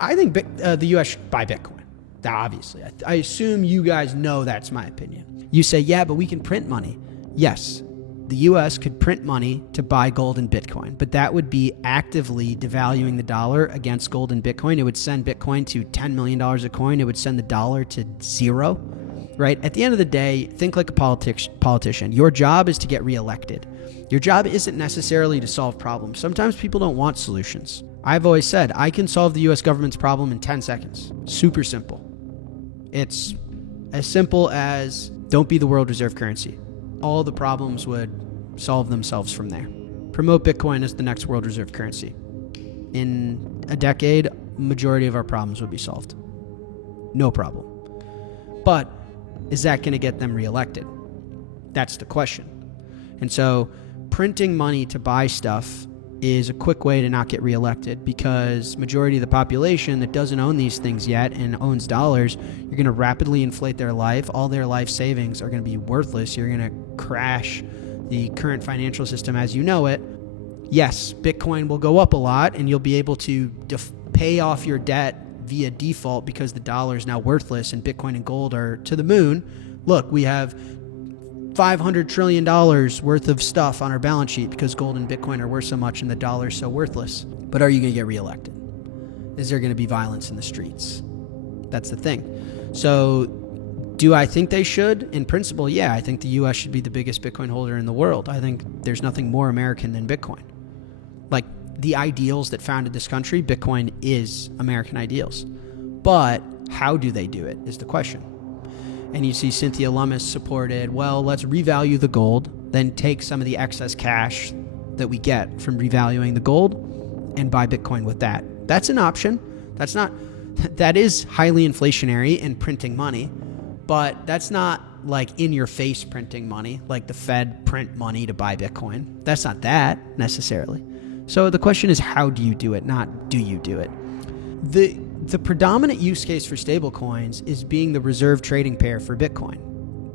I think the U.S. should buy Bitcoin. Obviously, I assume you guys know that's my opinion. You say, yeah, but we can print money. Yes, the U.S. could print money to buy gold and Bitcoin, but that would be actively devaluing the dollar against gold and Bitcoin. It would send Bitcoin to $10 million a coin. It would send the dollar to zero, right? At the end of the day, think like a politician. Your job is to get reelected. Your job isn't necessarily to solve problems. Sometimes people don't want solutions. I've always said, I can solve the U.S. government's problem in 10 seconds. Super simple. It's as simple as don't be the world reserve currency. All the problems would solve themselves from there. Promote Bitcoin as the next world reserve currency. In a decade, majority of our problems would be solved. No problem. But is that going to get them reelected? That's the question. And so printing money to buy stuff is a quick way to not get reelected, because majority of the population that doesn't own these things yet and owns dollars, you're going to rapidly inflate their life. All their life savings are going to be worthless. You're going to crash the current financial system as you know it. Yes, Bitcoin will go up a lot and you'll be able to pay off your debt via default because the dollar is now worthless and Bitcoin and gold are to the moon. Look, we have $500 trillion worth of stuff on our balance sheet because gold and Bitcoin are worth so much and the dollar is so worthless. But are you going to get reelected? Is there going to be violence in the streets? That's the thing. So do I think they should? In principle, yeah. I think the U.S. should be the biggest Bitcoin holder in the world. I think there's nothing more American than Bitcoin. Like the ideals that founded this country, Bitcoin is American ideals. But how do they do it is the question. And you see Cynthia Lummis supported, well, let's revalue the gold, then take some of the excess cash that we get from revaluing the gold and buy Bitcoin with that. That's an option. That is highly inflationary and printing money, but that's not like in your face printing money, like the Fed print money to buy Bitcoin. That's not that necessarily. So the question is, how do you do it? Not do you do it? The predominant use case for stablecoins is being the reserve trading pair for Bitcoin.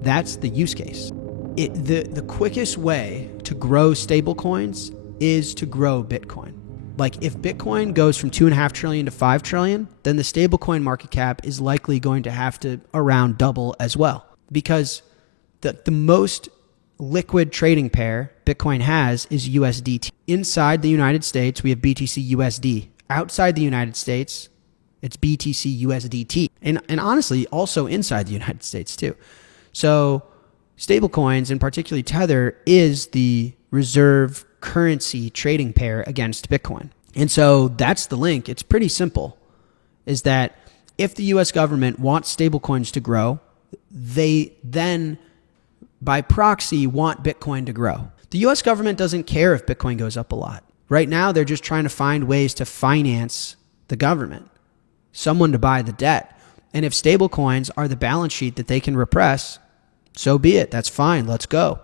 That's the use case. The quickest way to grow stablecoins is to grow Bitcoin. Like if Bitcoin goes from 2.5 trillion to 5 trillion, then the stablecoin market cap is likely going to have to around double as well. Because the most liquid trading pair Bitcoin has is USDT. Inside the United States, we have BTC USD. Outside the United States, it's BTC USDT. And honestly, also inside the United States too. So stablecoins, and particularly Tether, is the reserve currency trading pair against Bitcoin. And so that's the link. It's pretty simple, is that if the US government wants stablecoins to grow, they then by proxy want Bitcoin to grow. The US government doesn't care if Bitcoin goes up a lot. Right now, they're just trying to find ways to finance the government, someone to buy the debt. And if stablecoins are the balance sheet that they can repress, so be it. That's fine. Let's go.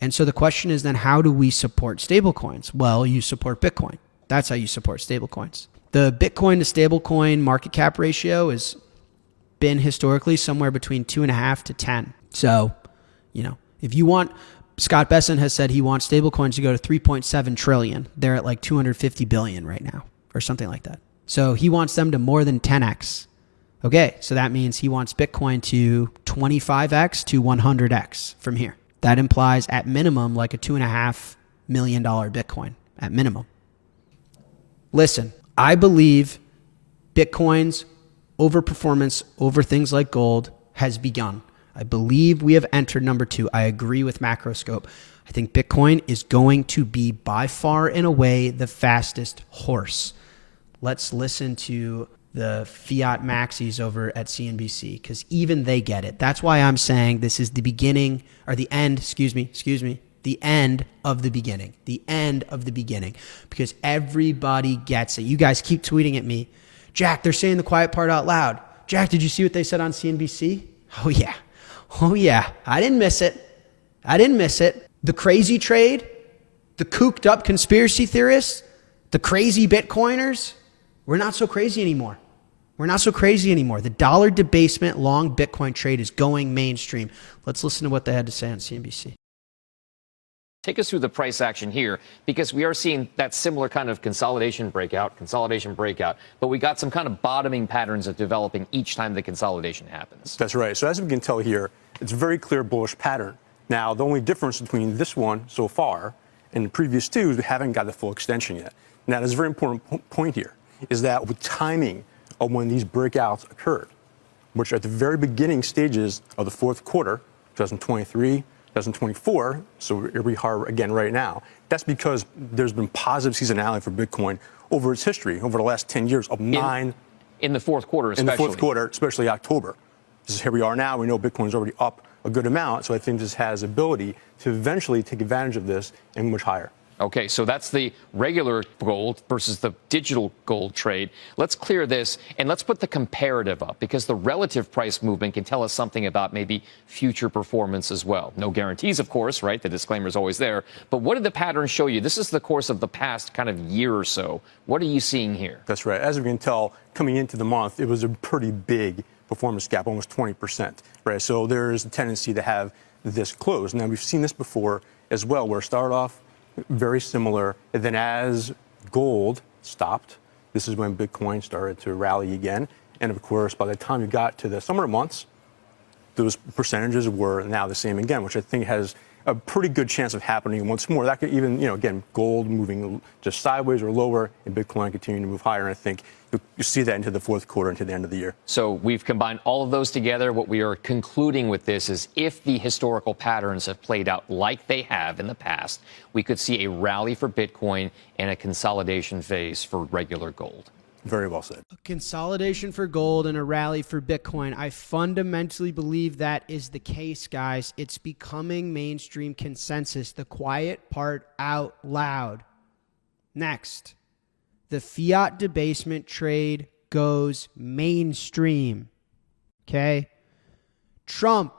And so the question is then, how do we support stablecoins? Well, you support Bitcoin. That's how you support stablecoins. The Bitcoin to stablecoin market cap ratio has been historically somewhere between 2.5 to 10. So, if you want, Scott Besson has said he wants stablecoins to go to 3.7 trillion. They're at like 250 billion right now or something like that. So he wants them to more than 10x. Okay, so that means he wants Bitcoin to 25x to 100x from here. That implies at minimum like a $2.5 million Bitcoin at minimum. Listen, I believe Bitcoin's overperformance over things like gold has begun. I believe we have entered number 2. I agree with Macroscope. I think Bitcoin is going to be by far and away the fastest horse. Let's listen to the Fiat Maxis over at CNBC, because even they get it. That's why I'm saying this is the beginning, or the end, the end of the beginning. The end of the beginning. Because everybody gets it. You guys keep tweeting at me, Jack, they're saying the quiet part out loud. Jack, did you see what they said on CNBC? Oh yeah. Oh yeah. I didn't miss it. The crazy trade, the cooked up conspiracy theorists, the crazy Bitcoiners, we're not so crazy anymore. The dollar debasement long Bitcoin trade is going mainstream. Let's listen to what they had to say on CNBC. Take us through the price action here, because we are seeing that similar kind of consolidation breakout, but we got some kind of bottoming patterns of developing each time the consolidation happens. That's right. So as we can tell here, it's a very clear bullish pattern. Now, the only difference between this one so far and the previous two is we haven't got the full extension yet. Now, there's a very important point here, is that with timing of when these breakouts occurred, which are at the very beginning stages of the fourth quarter, 2023, 2024, so here we are again right now. That's because there's been positive seasonality for Bitcoin over its history, over the last 10 years of in the fourth quarter, especially. In the fourth quarter, especially October. This is here we are now. We know Bitcoin's already up a good amount, so I think this has ability to eventually take advantage of this and much higher. Okay, so that's the regular gold versus the digital gold trade. Let's clear this, and let's put the comparative up, because the relative price movement can tell us something about maybe future performance as well. No guarantees, of course, right? The disclaimer is always there. But what did the patterns show you? This is the course of the past kind of year or so. What are you seeing here? That's right. As we can tell, coming into the month, it was a pretty big performance gap, almost 20%, right? So there's a tendency to have this close. Now, we've seen this before as well, where it started off very similar, and then as gold stopped, this is when Bitcoin started to rally again. And of course, by the time you got to the summer months, those percentages were now the same again, which I think has a pretty good chance of happening once more. That could even, again, gold moving just sideways or lower, and Bitcoin continuing to move higher. And I think you see that into the fourth quarter, into the end of the year. So we've combined all of those together. What we are concluding with this is, if the historical patterns have played out like they have in the past, we could see a rally for Bitcoin and a consolidation phase for regular gold. Very well said. A consolidation for gold and a rally for Bitcoin. I fundamentally believe that is the case, guys. It's becoming mainstream consensus. The quiet part out loud. Next, the fiat debasement trade goes mainstream. Okay? Trump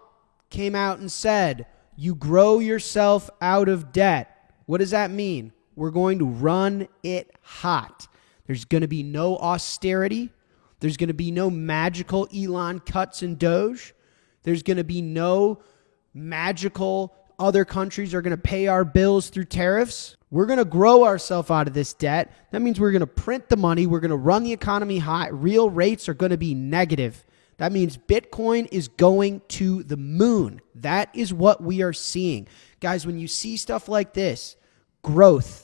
came out and said, you grow yourself out of debt. What does that mean? We're going to run it hot. There's going to be no austerity. There's going to be no magical Elon cuts in Doge. There's going to be no magical other countries are going to pay our bills through tariffs. We're going to grow ourselves out of this debt. That means we're going to print the money. We're going to run the economy hot. Real rates are going to be negative. That means Bitcoin is going to the moon. That is what we are seeing. Guys, when you see stuff like this, growth,